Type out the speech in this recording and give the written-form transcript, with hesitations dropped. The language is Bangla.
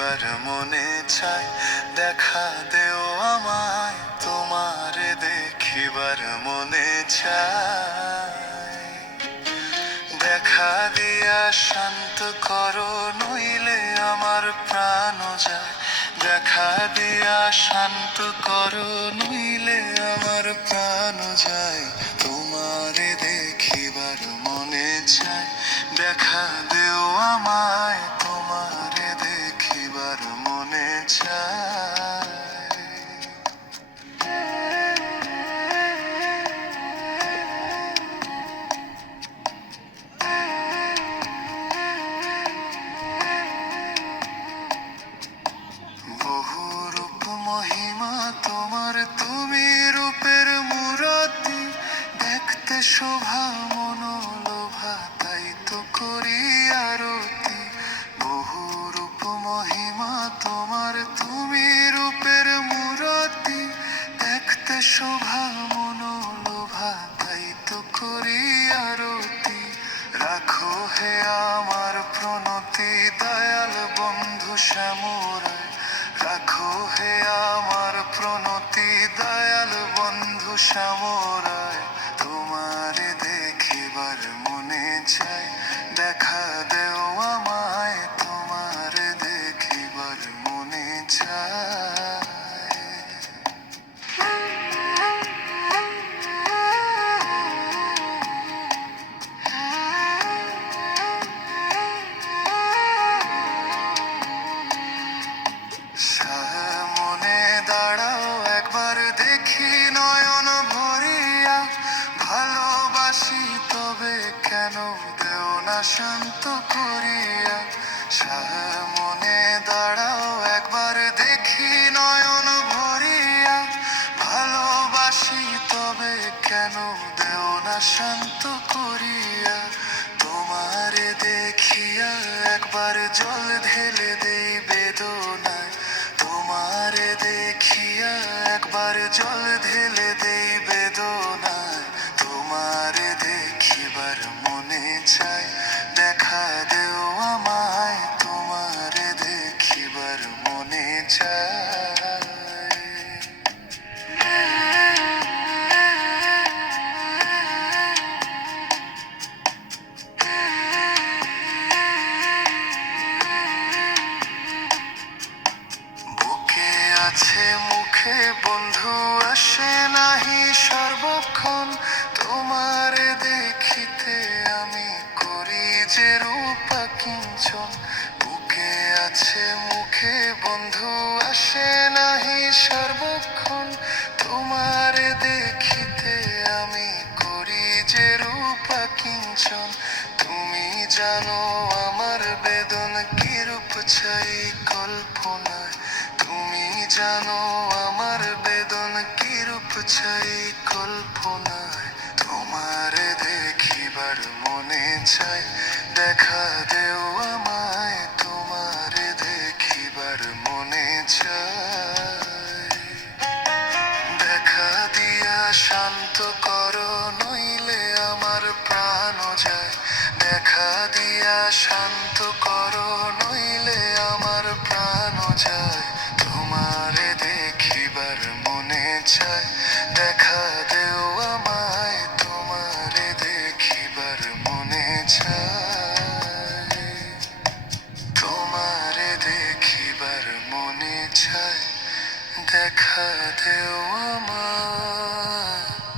দেখিবার মনে চায়, দেখা দেও আমায় তোমারে দেখিবার মনে চায়। দেখা দিয়া শান্ত করো নইলে আমার প্রাণ যায়, দেখা দিয়া শান্ত করো নইলে আমার প্রাণ যায়। তোমারে দেখিবার মনে চায়, দেখা দেও আমায় তোমারে দেখিবার মনে চায়। বহু রূপ মহিমা তোমার, তুমি রূপের মূরতি, দেখতে শোভা মনোলোভা তাই তো করি আরতি। বহু রূপ মহিমা তোমার, তুমি রূপের মূরতি, দেখতে শোভা মনোলোভা তাই তো করি আরতি। রাখো হে আমার প্রণতি দয়াল বন্ধু শ্যামরায়, রাখো হে আমার প্রণতি দয়াল বন্ধু শ্যামরায়। তোমারে দেখিবার মনে চায়, দেখা দেও আমায় তোমারে দেখিবার মনে চায়। সামনে দাঁড়াও একবার দেখি নয়ন ভরিয়া, ভালোবাসি তবে কেন দেও না শান্ত করিয়া। সামনে দাঁড়াও একবার দেখি নয়ন ভরিয়া, ভালোবাসি তবে কেন দেও না শান্ত করিয়া। তোমারে দেখিয়া একবার জল ঢেলে দেই বেদনায়, তোমারে দেখিয়া একবার জল ঢেলে দেই বেদনায়। তোমারে দেখিবার মনে চায়, দেখা দেও আমায় তোমারে দেখিবার মনে চায়। বুকে আছে মুখে বন্ধু আসে নাহি সর্বক্ষণ, তোমারে দেখিতে আমি করি যে রূপা কিঞ্চন। বুকে আছে মুখে বন্ধু আসে নাহি সর্বক্ষণ, তোমারে দেখিতে আমি করি যে রূপা কিঞ্চন। তুমি জানো আমার বেদন কিরূপ ছাই কল্পনায়, তুমি জানো আমার বেদন কিরূপ ছাই কল্পনায়। তোমারে দেখিবার মনে চায়, দেখা দেও আমায় তোমারে দেখিবার মনে চায়। দেখা দিয়া শান্ত করো নইলে আমার প্রাণ যায়, দেখা দিয়া শান্ত করো নইলে আমার প্রাণ যায়। তোমারে দেখিবার মনে চায়, দেখা দেও আমায় তোমারে দেখিবার মনে চায়। তোমারে দেখিবার মনে চায়, দেখা দেও আমায়।